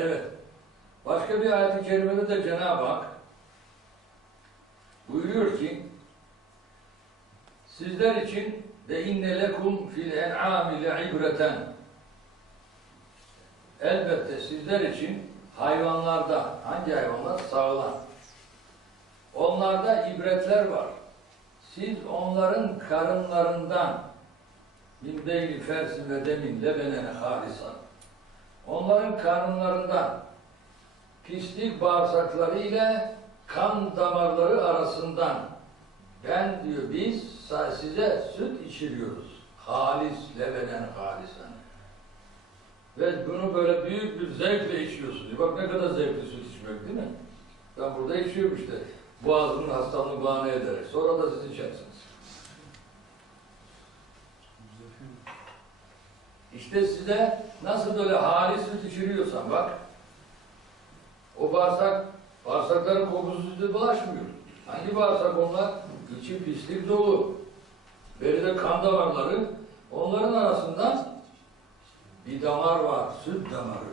Evet. Başka bir ayet-i kerimede de Cenab-ı Hak buyuruyor ki sizler için de inne lekum fil en'ami ibreten elbette sizler için hayvanlarda hangi hayvanlar? Sağılan. Onlarda ibretler var. Siz onların karınlarından min beyni fersin ve demin lebenene halisan onların karınlarından pislik bağırsakları ile kan damarları arasından ben diyor biz size süt içiriyoruz. Halis, lebenen halisan. Ve bunu böyle büyük bir zevkle içiyorsun. Bak ne kadar zevkli süt içmek değil mi? Ben burada içiyorum işte. Boğazımın hastalığını bahane ederek. Sonra da siz içersiniz. İşte size nasıl böyle halis süt içiriyorsan bak. O bağırsak, bağırsakların kokusu size bulaşmıyor. Hangi bağırsak onlar? İçi pislik dolu. Beride kan damarları. Onların arasından bir damar var, süt damarı.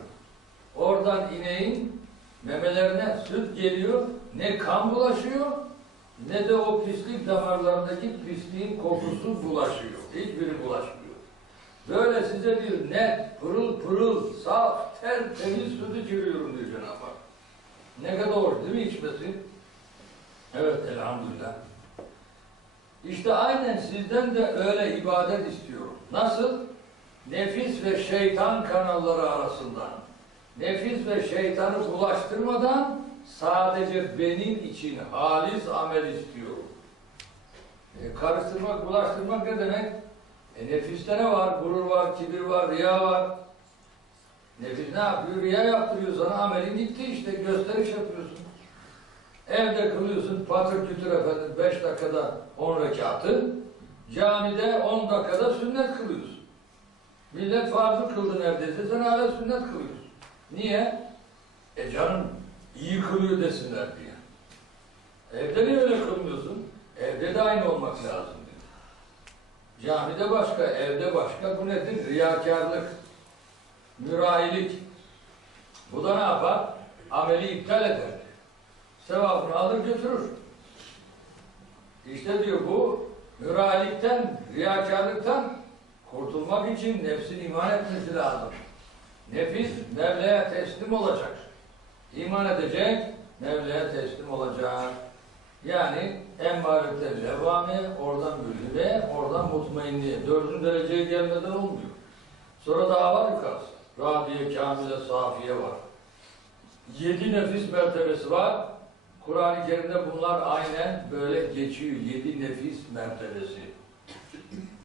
Oradan ineğin memelerine süt geliyor, ne kan bulaşıyor, ne de o pislik damarlarındaki pisliğin kokusu bulaşıyor. Hiçbiri bulaşmıyor. Böyle size bir net, pırıl pırıl, saf, tertemiz süt içiriyorum diyor Cenab-ı Hak. Ne kadar hoş değil mi içmesi? Evet, elhamdülillah. İşte aynen sizden de öyle ibadet istiyorum. Nasıl? Nefis ve şeytan kanalları arasından. Nefis ve şeytanı bulaştırmadan sadece benim için halis amel istiyorum. E, karıştırmak, bulaştırmak ne demek? E, nefiste ne var? Gurur var, kibir var, riya var. Nefis ne yapıyor? Riya yaptırıyor sana. Amelin gitti işte. Gösteriş yapıyorsun. Evde kılıyorsun. Patır kütür efendim. Beş dakikada on rekatı. Camide on dakikada sünnet kılıyorsun. Millet farzı kıldı neredeyse. Sen hala sünnet kılıyorsun. Niye? E canım iyi kılıyor desinler diye. Evde niye öyle kılmıyorsun? Evde de aynı olmak lazım. Camide başka, evde başka. Bu nedir? Riyakarlık, mürahilik. Bu da ne yapar? Ameli iptal eder. Sevabını alır götürür. İşte diyor bu mürahilikten, riyakarlıktan kurtulmak için nefsin iman etmesi lazım. Nefis Mevla'ya teslim olacak. İman edecek, Mevla'ya teslim olacak. Yani emmarete levame, oradan bölüme, oradan mutmainliğe. Dördüncü dereceye gelmeden olmuyor. Sonra daha var yukarısı. Rabiye, Kamile, Safiye var. Yedi nefis mertebesi var. Kur'an-ı Kerim'de bunlar aynen böyle geçiyor. Yedi nefis mertebesi.